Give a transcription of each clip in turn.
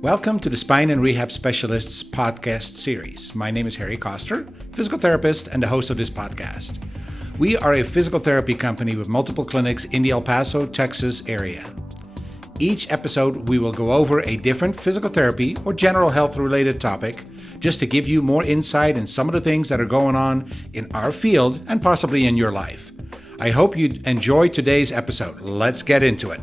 Welcome to the Spine and Rehab Specialists podcast series. My name is Harry Koster, physical therapist and the host of this podcast. We are a physical therapy company with multiple clinics in the El Paso, Texas area. Each episode, we will go over a different physical therapy or general health related topic just to give you more insight in some of the things that are going on in our field and possibly in your life. I hope you enjoy today's episode. Let's get into it.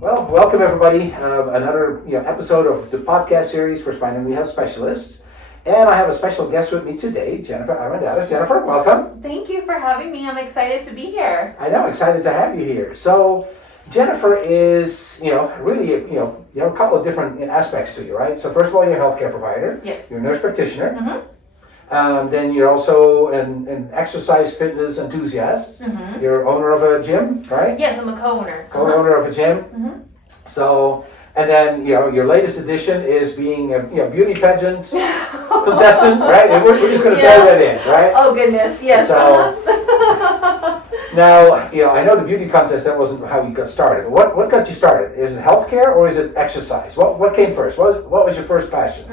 Well, welcome everybody. Another episode of the podcast series for Spine and Rehab Specialists. And I have a special guest with me today, Jennifer Armendariz. Jennifer, welcome. Thank you for having me. I'm excited to be here. I know, excited to have you here. So, Jennifer is, really, you have a couple of different aspects to you, right? So first of all, you're a healthcare provider. Yes. You're a nurse practitioner. Mm-hmm. Then you're also an exercise fitness enthusiast. Mm-hmm. You're owner of a gym, right? Yes, I'm a co-owner. Co-owner of a gym. Mm-hmm. So, and then, your latest addition is being a, beauty pageant contestant, right? And we're just going to throw that in, right? Oh, goodness, yes. So, now, I know the beauty contest, that wasn't how you got started. What got you started? Is it healthcare or is it exercise? What came first? What was your first passion?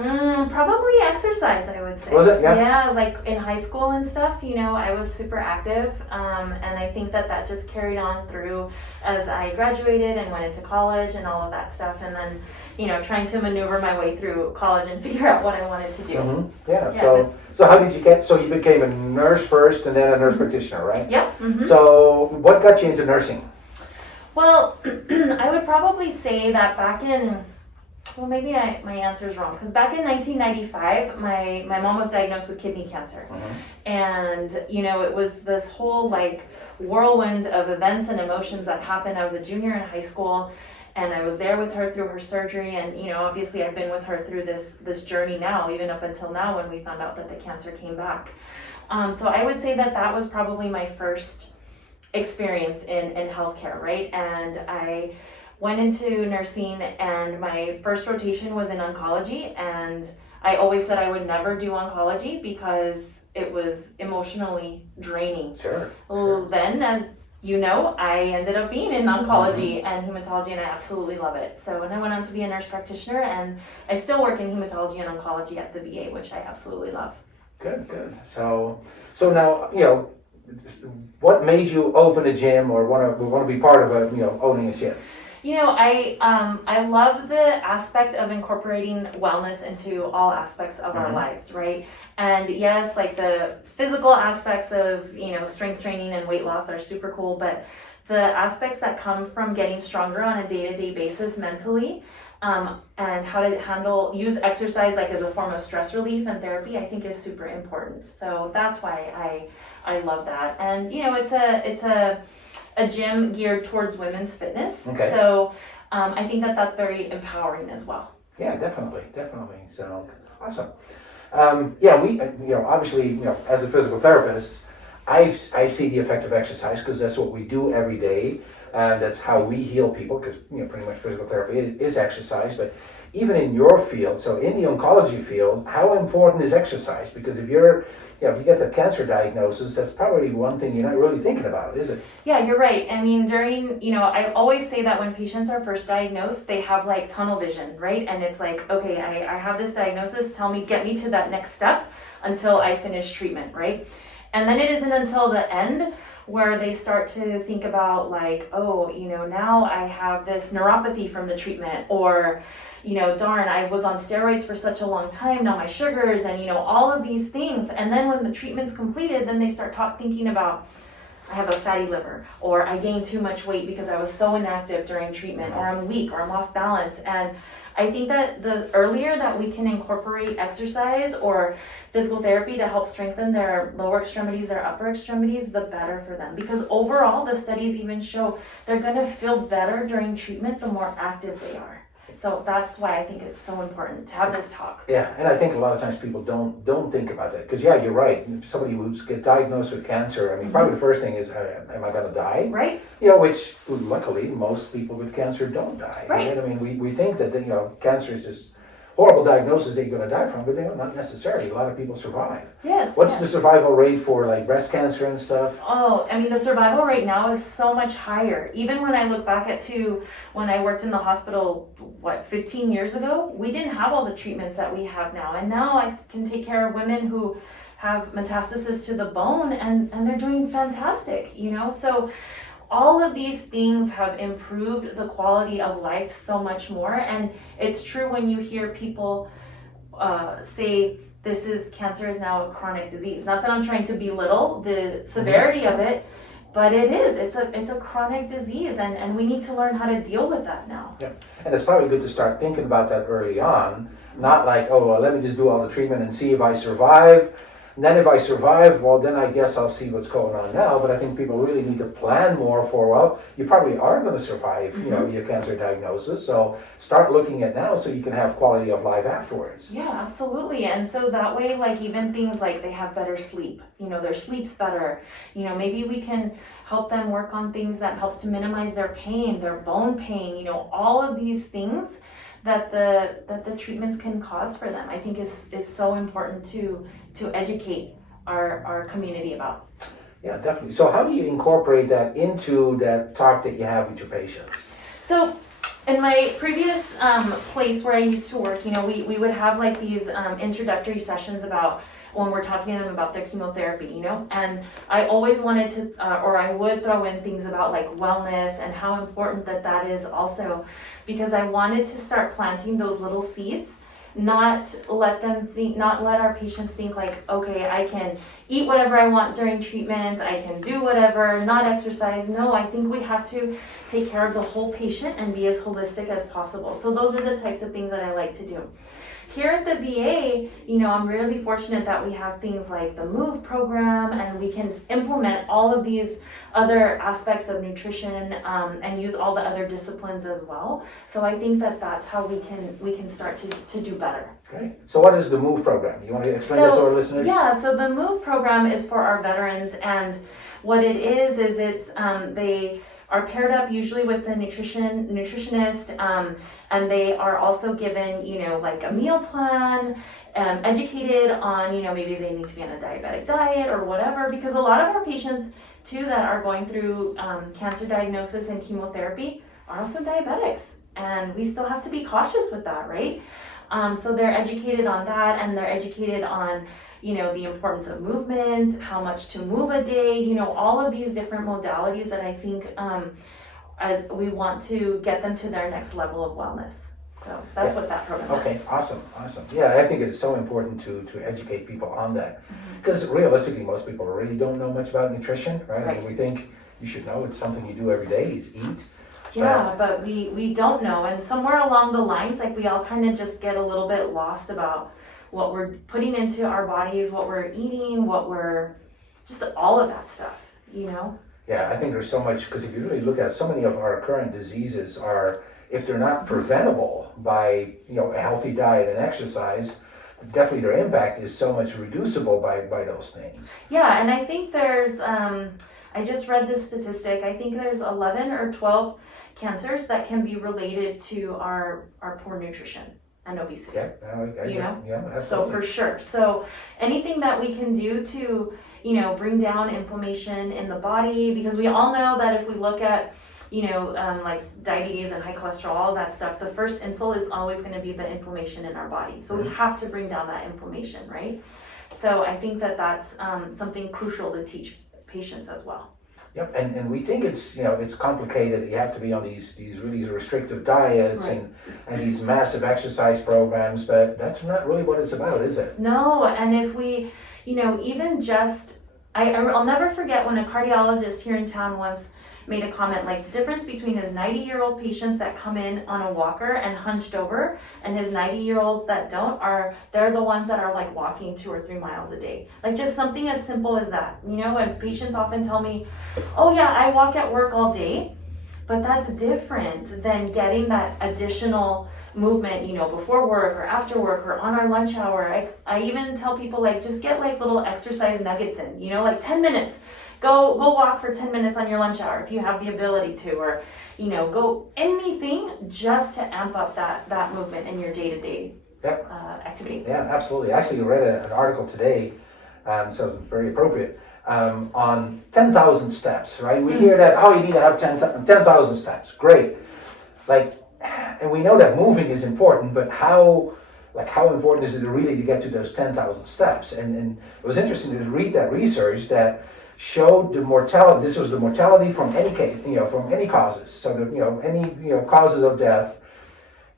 Probably exercise, I would say. Was it? Yeah? Yeah, like in high school and stuff, I was super active. And I think that just carried on through as I graduated and went into college and all of that stuff. And then, trying to maneuver my way through college and figure out what I wanted to do. Mm-hmm. Yeah. So how did you so you became a nurse first and then a nurse practitioner, right? Yeah. Mm-hmm. So what got you into nursing? Well, I would probably say that back in, maybe my answer is wrong, because back in 1995, my mom was diagnosed with kidney cancer. Mm-hmm. And, it was this whole whirlwind of events and emotions that happened. I was a junior in high school, and I was there with her through her surgery. And, obviously I've been with her through this journey now, even up until now when we found out that the cancer came back. So I would say that was probably my first experience in healthcare, right? And I went into nursing, and my first rotation was in oncology, and I always said I would never do oncology because it was emotionally draining. Sure. Then, as you know, I ended up being in oncology and hematology, and I absolutely love it. So, and I went on to be a nurse practitioner, and I still work in hematology and oncology at the VA, which I absolutely love. Good. So now, what made you open a gym or want to be part of owning a gym? I love the aspect of incorporating wellness into all aspects of our lives, right? And yes, the physical aspects of, strength training and weight loss are super cool, but the aspects that come from getting stronger on a day-to-day basis mentally, and how to use exercise as a form of stress relief and therapy, I think is super important. So that's why I love that. And, it's a gym geared towards women's fitness. Okay. So I think that's very empowering as well. Yeah, definitely. So awesome. We obviously, as a physical therapist, I see the effect of exercise because that's what we do every day. That's how we heal people because, pretty much physical therapy is exercise. But even in your field, so in the oncology field, how important is exercise? Because if you get the cancer diagnosis, that's probably one thing you're not really thinking about, is it? Yeah, you're right. I mean, I always say that when patients are first diagnosed, they have tunnel vision, right? And it's okay, I have this diagnosis, get me to that next step until I finish treatment, right? And then it isn't until the end where they start to think about now I have this neuropathy from the treatment, or, darn, I was on steroids for such a long time, now my sugars, and, all of these things. And then when the treatment's completed, then they start thinking about, I have a fatty liver, or I gained too much weight because I was so inactive during treatment, or I'm weak, or I'm off balance. And I think that the earlier that we can incorporate exercise or physical therapy to help strengthen their lower extremities, their upper extremities, the better for them. Because overall, the studies even show they're going to feel better during treatment the more active they are. So that's why I think it's so important to have this talk. Yeah, and I think a lot of times people don't think about that. Because, you're right. Somebody who's get diagnosed with cancer, probably the first thing is, am I going to die? Right. Which, luckily, most people with cancer don't die. Right. Right? We think that, cancer is just horrible diagnosis that you're going to die from, but not necessarily. A lot of people survive. Yes. What's the survival rate for like breast cancer and stuff? Oh, I mean, the survival rate now is so much higher. Even when I look back when I worked in the hospital, 15 years ago, we didn't have all the treatments that we have now. And now I can take care of women who have metastasis to the bone, and they're doing fantastic, So all of these things have improved the quality of life so much more. And it's true when you hear people say cancer is now a chronic disease. Not that I'm trying to belittle the severity of it, but it is. It's a chronic disease, and we need to learn how to deal with that now. Yeah, and it's probably good to start thinking about that early on. Not like, oh, well, let me just do all the treatment and see if I survive. And then if I survive, well, then I guess I'll see what's going on now. But I think people really need to plan more for, well, you probably are going to survive, your cancer diagnosis. So start looking at now so you can have quality of life afterwards. Yeah, absolutely. And so that way, like even things like they have better sleep, their sleep's better. Maybe we can help them work on things that helps to minimize their pain, their bone pain, all of these things that the treatments can cause for them, I think is so important to educate our community about. Yeah, definitely. So how do you incorporate that into that talk that you have with your patients? So in my previous place where I used to work, we would have like these introductory sessions about when we're talking to them about their chemotherapy, and I always wanted to, or I would throw in things about like wellness and how important that is also, because I wanted to start planting those little seeds, not let our patients think like, okay, I can eat whatever I want during treatment, I can do whatever, not exercise. No, I think we have to take care of the whole patient and be as holistic as possible. So those are the types of things that I like to do. Here at the VA, I'm really fortunate that we have things like the MOVE program, and we can implement all of these other aspects of nutrition and use all the other disciplines as well. So I think that's how we can start to do better. Great. So what is the MOVE program? You want to explain that to our listeners? Yeah, so the MOVE program is for our veterans, and what it is it's they are paired up usually with a nutritionist, and they are also given, like a meal plan, educated on, maybe they need to be on a diabetic diet or whatever, because a lot of our patients too that are going through cancer diagnosis and chemotherapy are also diabetics, and we still have to be cautious with that, right? So they're educated on that, and they're educated on the importance of movement, how much to move a day, all of these different modalities that I think as we want to get them to their next level of wellness. So that's what that program is. Okay, awesome. Yeah, I think it's so important to educate people on that. Because realistically, most people really don't know much about nutrition, right? I mean, we think you should know it's something you do every day is eat. Yeah, but we don't know. And somewhere along the lines, like we all kind of just get a little bit lost about what we're putting into our bodies, what we're eating, just all of that stuff, Yeah, I think there's so much, because if you really look at it, so many of our current diseases are, if they're not preventable by, a healthy diet and exercise, definitely their impact is so much reducible by those things. Yeah, and I think there's, I just read this statistic, I think there's 11 or 12 cancers that can be related to our poor nutrition and obesity. Yeah, absolutely. So for sure. So anything that we can do to, bring down inflammation in the body, because we all know that if we look at, like diabetes and high cholesterol, all that stuff, the first insult is always going to be the inflammation in our body. So we have to bring down that inflammation, right? So I think that's something crucial to teach patients as well. Yep, and we think it's complicated. You have to be on these really restrictive diets and these massive exercise programs, but that's not really what it's about, is it? No, and if we, even just, I'll never forget when a cardiologist here in town once made a comment, like the difference between his 90-year-old patients that come in on a walker and hunched over and his 90-year-olds that don't they're the ones that are like walking 2 or 3 miles a day. Like just something as simple as that, and patients often tell me, oh yeah, I walk at work all day, but that's different than getting that additional movement, before work or after work or on our lunch hour. I even tell people like, just get like little exercise nuggets in, like 10 minutes. Go walk for 10 minutes on your lunch hour if you have the ability to, or, go anything just to amp up that movement in your day-to-day activity. Yeah, absolutely. Actually, I read an article today, so it's very appropriate, on 10,000 steps, right? We hear that, you need to have 10,000 steps. Great. And we know that moving is important, but how important is it really to get to those 10,000 steps? And it was interesting to read that research that showed the mortality. This was the mortality from any case, from any causes. So any causes of death.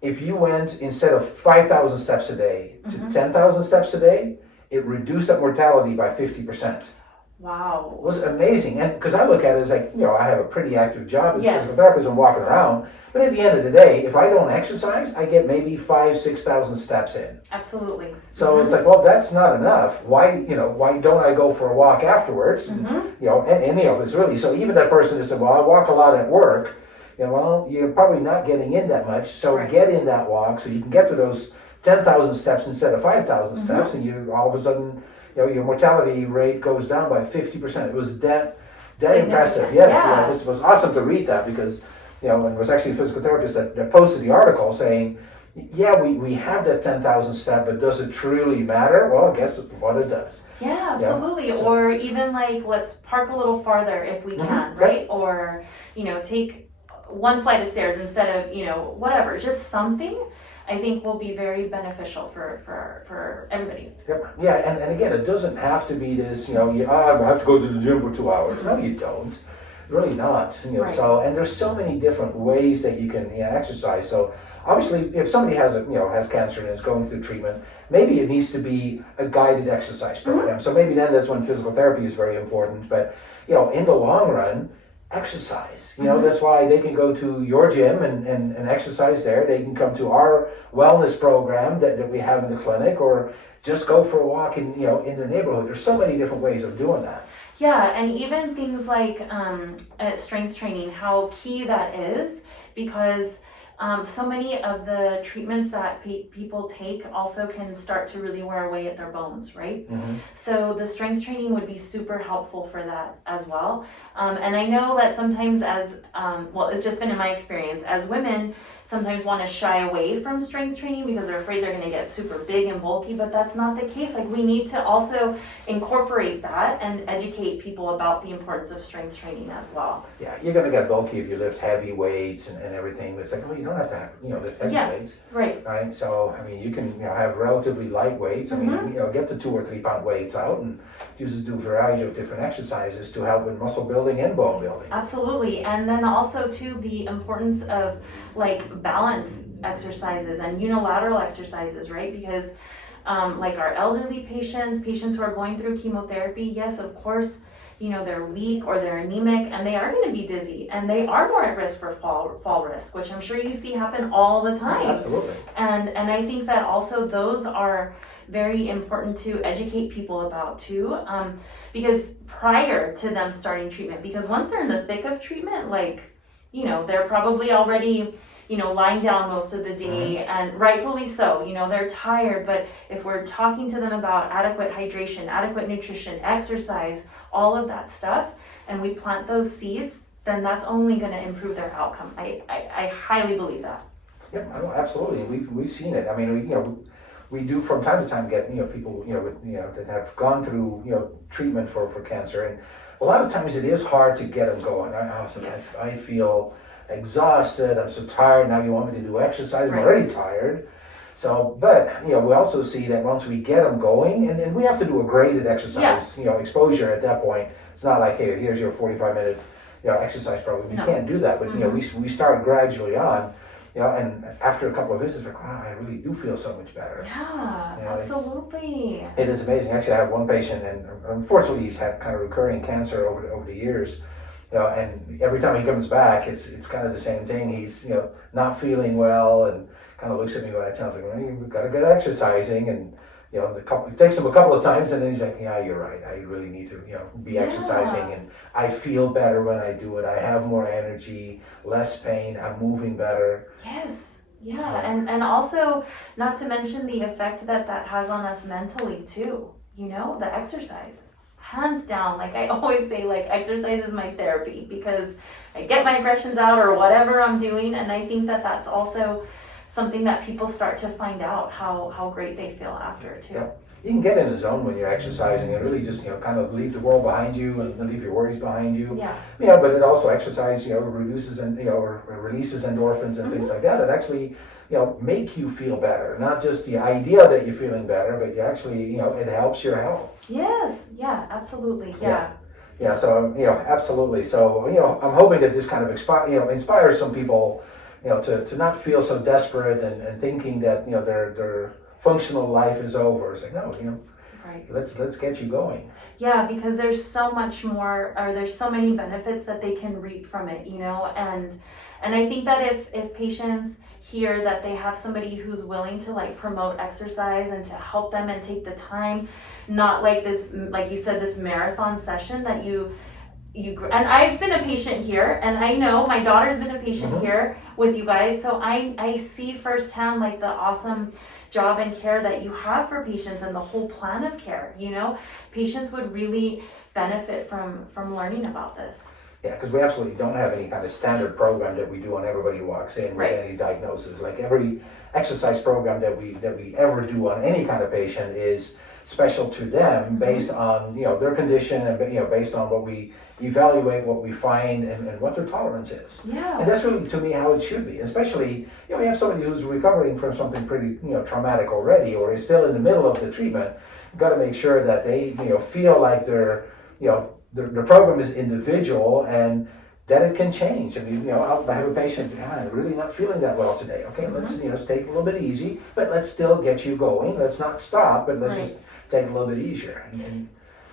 If you went instead of 5,000 steps a day to 10,000 steps a day, it reduced that mortality by 50%. Wow. It was amazing. And because I look at it as I have a pretty active job as a Yes. physical therapist and walking around. But at the end of the day, if I don't exercise, I get maybe 5,000-6,000 steps in. Absolutely. So it's that's not enough. Why don't I go for a walk afterwards? And it's really, so even that person that said, well, I walk a lot at work, you're probably not getting in that much. So get in that walk so you can get to those 10,000 steps instead of 5,000 steps, and you all of a sudden, your mortality rate goes down by 50%. It was that impressive. Yes, Yeah. It was awesome to read that because, and it was actually a physical therapist that posted the article saying, we have that 10,000 step, but does it truly matter? Well, guess what it does. Yeah, absolutely. Yeah, so. Or even let's park a little farther if we can, right? Or, take one flight of stairs instead of, whatever, just something. I think will be very beneficial for everybody. Yep. Yeah, and again, it doesn't have to be this, I have to go to the gym for 2 hours. No, you don't. Really not. Right. So, and there's so many different ways that you can exercise. So obviously, if somebody has has cancer and is going through treatment, maybe it needs to be a guided exercise program. So maybe then that's when physical therapy is very important. But in the long run, exercise. That's why they can go to your gym and exercise there. They can come to our wellness program that we have in the clinic, or just go for a walk in the neighborhood. There's so many different ways of doing that. Yeah, and even things like strength training, how key that is, because so many of the treatments that people take also can start to really wear away at their bones, right? So the strength training would be super helpful for that as well. And I know that sometimes it's just been in my experience, as women sometimes want to shy away from strength training because they're afraid they're going to get super big and bulky, but that's not the case. We need to also incorporate that and educate people about the importance of strength training as well. Yeah, you're going to get bulky if you lift heavy weights and everything. It's you don't have to lift heavy weights. Right. So, you can have relatively light weights. Get the 2 or 3 pound weights out and do a variety of different exercises to help with muscle building and bone building. Absolutely. And then also too, the importance of balance exercises and unilateral exercises, right? Because our elderly patients who are going through chemotherapy, yes, of course, they're weak or they're anemic and they are going to be dizzy and they are more at risk for fall risk, which I'm sure you see happen all the time. Absolutely. And I think that also those are very important to educate people about too, because prior to them starting treatment, because once they're in the thick of treatment, they're probably already lying down most of the day, and rightfully so, they're tired. But if we're talking to them about adequate hydration, adequate nutrition, exercise, all of that stuff, and we plant those seeds, then that's only going to improve their outcome. I highly believe that. Yep, absolutely. We've seen it. We do from time to time get people that have gone through treatment for cancer, and a lot of times it is hard to get them going. I feel exhausted. I'm so tired. Now you want me to do exercise? I'm already tired. So, but we also see that once we get them going, and we have to do a graded exercise exposure at that point. It's not like, hey, here's your 45-minute exercise program. You can't do that, but we start gradually on. And after a couple of visits, wow, I really do feel so much better. Yeah, absolutely. It is amazing. Actually, I have one patient, and unfortunately, he's had kind of recurring cancer over the years. And every time he comes back, it's kind of the same thing. He's not feeling well, and kind of looks at me when I tell him, well, you've got to get exercising, and it takes him a couple of times, and then he's like, yeah, you're right. I really need to be exercising, and I feel better when I do it. I have more energy, less pain. I'm moving better. Yes. Yeah. And also, not to mention the effect that has on us mentally too. The exercise. Hands down, I always say, exercise is my therapy, because I get my aggressions out or whatever I'm doing, and I think that that's also something that people start to find out how great they feel after too. Yeah. You can get in a zone when you're exercising and really just, kind of leave the world behind you and leave your worries behind you. Yeah. But it also exercise, reduces and, or releases endorphins and things like that actually, make you feel better. Not just the idea that you're feeling better, but you actually, it helps your health. Yes. Yeah, absolutely. Yeah. Yeah, so, absolutely. So, I'm hoping that this kind of inspires some people, to not feel so desperate and thinking that, their functional life is over. It's like, no, right. let's get you going. Yeah, because there's so much more, or there's so many benefits that they can reap from it, and I think that if patients hear that they have somebody who's willing to like promote exercise and to help them and take the time, not like this, like you said, this marathon session that you and I've been a patient here, and I know my daughter's been a patient here with you guys, so I see firsthand like the awesome job and care that you have for patients and the whole plan of care. Patients would really benefit from learning about this. Yeah, because we absolutely don't have any kind of standard program that we do on everybody who walks in with any diagnosis. Like every exercise program that we ever do on any kind of patient is special to them based on their condition and based on what we evaluate, what we find, and what their tolerance is. Yeah. And that's really, to me, how it should be. Especially, we have somebody who's recovering from something pretty traumatic already, or is still in the middle of the treatment. You've got to make sure that they feel like their program is individual and that it can change. I mean, I have a patient, really not feeling that well today. Okay, let's take it a little bit easy, but let's still get you going. Let's not stop, but let's just take it a little bit easier.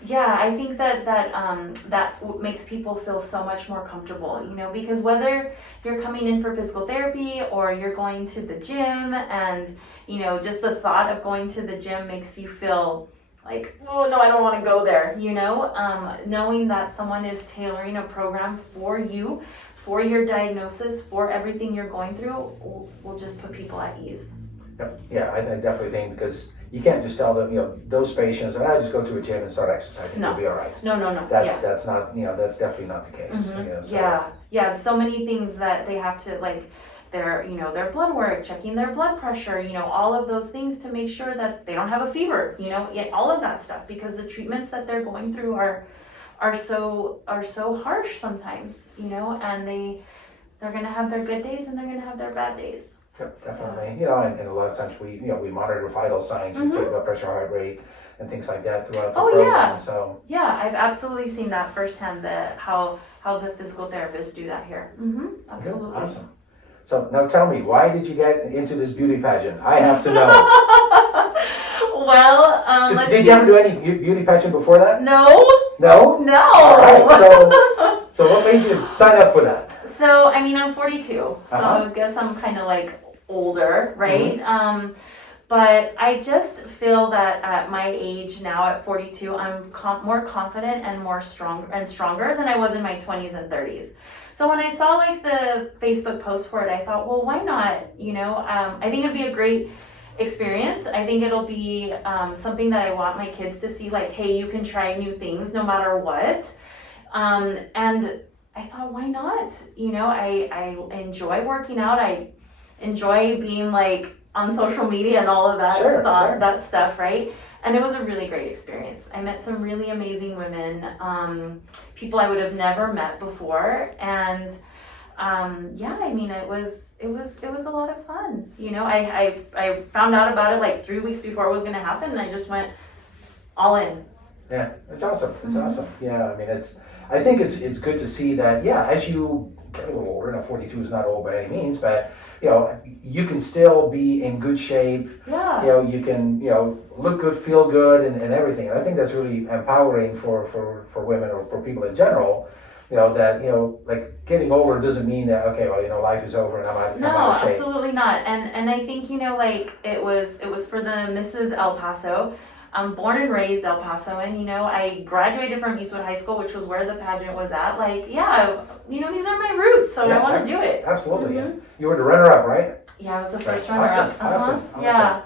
Yeah, I think that makes people feel so much more comfortable, because whether you're coming in for physical therapy or you're going to the gym, and just the thought of going to the gym makes you feel like, oh no, I don't want to go there, knowing that someone is tailoring a program for you, for your diagnosis, for everything you're going through, will just put people at ease. Yeah, I definitely think, because you can't just tell them, those patients, just go to a gym and start exercising, you'll be all right. No. That's not, that's definitely not the case. Yeah, so many things that they have to, like, their blood work, checking their blood pressure, all of those things to make sure that they don't have a fever, all of that stuff, because the treatments that they're going through are so harsh sometimes, and they're going to have their good days and they're going to have their bad days. Yep, definitely. And a lot of times we monitor vital signs, we take blood pressure, heart rate, and things like that throughout the program. Yeah. So I've absolutely seen that firsthand. How the physical therapists do that here. Absolutely. Good. Awesome. So now tell me, why did you get into this beauty pageant? I have to know. Well, did you ever do any beauty pageant before that? No. No? No. All right. So what made you sign up for that? So, I mean, I'm 42, so I guess I'm kind of like older, right? But I just feel that at my age now, at 42, I'm more confident and stronger than I was in my 20s and 30s. So when I saw like the Facebook post for it, I thought, well, why not? I think it'd be a great experience. I think it'll be something that I want my kids to see, like, hey, you can try new things no matter what. And I thought, why not? I enjoy working out. I enjoy being like on social media and all of that that stuff, right? And it was a really great experience. I met some really amazing women, people I would have never met before, and it was a lot of fun. I found out about it like 3 weeks before it was going to happen, and I just went all in. Yeah, it's awesome. It's awesome. Yeah, I mean, I think it's good to see that. Yeah, as you get a little older, now 42 is not old by any means, but you can still be in good shape. Yeah. You can look good, feel good, and everything. And I think that's really empowering for women or for people in general. That like getting older doesn't mean that life is over and I'm out of shape. No, absolutely not. And I think like it was for the Mrs. El Paso. I'm born and raised El Paso, and I graduated from Eastwood High School, which was where the pageant was at. Like, these are my roots, so I want to do it. Absolutely. You were the runner-up, right? Yeah, I was the first runner-up. Awesome. Yeah.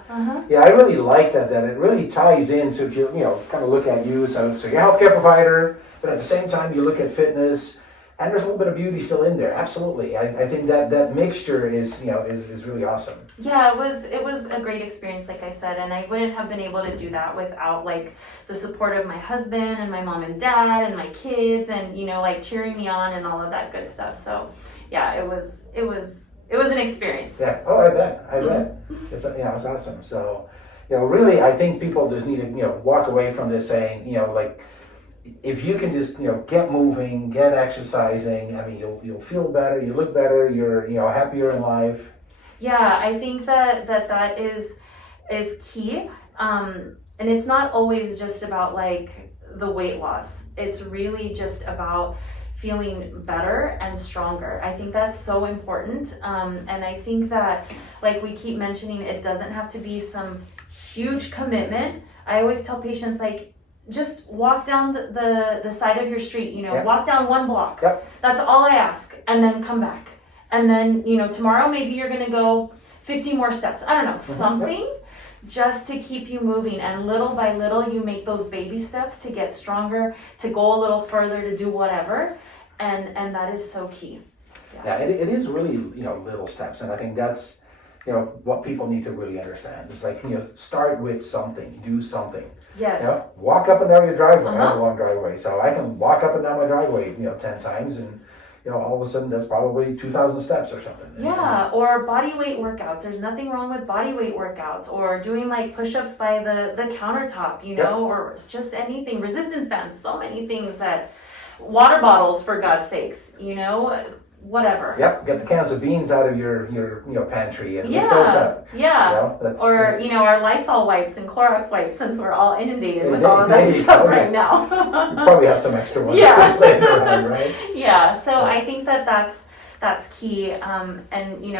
Yeah, I really like that it really ties in. So if you kind of look at you, so you're a healthcare provider, but at the same time you look at fitness and there's a little bit of beauty still in there. Absolutely. I think that mixture is really awesome. Yeah, it was a great experience, like I said, and I wouldn't have been able to do that without like the support of my husband and my mom and dad and my kids, and like cheering me on and all of that good stuff. So yeah, it was an experience. Yeah. Oh, I bet. It's awesome. So, really, I think people just need to walk away from this saying, like, if you can just get moving, get exercising, I mean, you'll feel better, you look better, you're happier in life. Yeah, I think that is key, and it's not always just about like the weight loss. It's really just about feeling better and stronger. I think that's so important, and I think that, like we keep mentioning, it doesn't have to be some huge commitment. I always tell patients, like, just walk down the side of your street, Yep. walk down one block. Yep. That's all I ask, and then come back. And then, tomorrow maybe you're gonna go 50 more steps. I don't know, something just to keep you moving. And little by little, you make those baby steps to get stronger, to go a little further, to do whatever. And that is so key. Yeah, it is really, little steps. And I think that's, what people need to really understand. It's like, start with something, do something. Yes. Walk up and down your driveway. I have a long driveway, so I can walk up and down my driveway, 10 times, and all of a sudden that's probably 2,000 steps or something. Yeah, or body weight workouts. There's nothing wrong with body weight workouts, or doing like push-ups by the countertop, Yep. or just anything. Resistance bands, so many things that, water bottles for God's sakes, whatever. Yep, get the cans of beans out of your pantry and lift Yeah, those up. yeah. That's, Or, our Lysol wipes and Clorox wipes, since we're all inundated with all of that stuff right now. You probably have some extra ones Yeah. later on, right? Yeah, so I think that's key. And,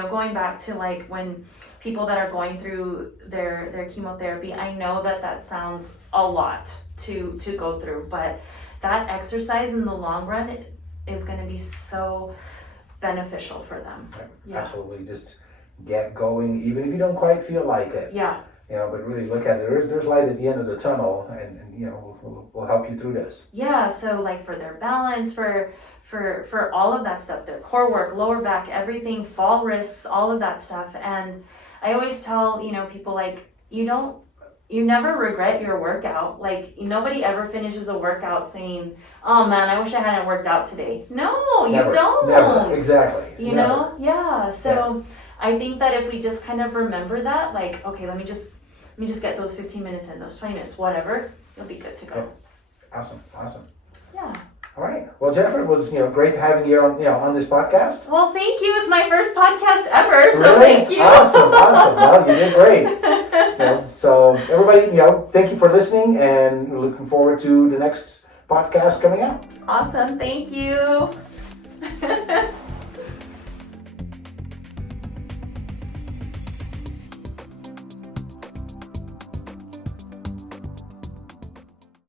going back to like when people that are going through their chemotherapy, I know that sounds a lot to go through, but that exercise in the long run is going to be so beneficial for them. Right. Yeah. Absolutely. Just get going, even if you don't quite feel like it. Yeah. But really look at it. There's light at the end of the tunnel, and we'll help you through this. Yeah. So like for their balance, for all of that stuff, their core work, lower back, everything, fall risks, all of that stuff. And I always tell, people, like, you never regret your workout. Like, nobody ever finishes a workout saying, oh man, I wish I hadn't worked out today. No, Never, you don't. Never, exactly. Never. Yeah. So I think that if we just kind of remember that, like, okay, let me just get those 15 minutes in, those 20 minutes, whatever, you'll be good to go. Awesome. Yeah. All right. Well, Jennifer, it was great having you on this podcast. Well, thank you. It's my first podcast ever, so really? thank you. Awesome. Well, you did great. So everybody, thank you for listening, and we're looking forward to the next podcast coming out. Awesome. Thank you.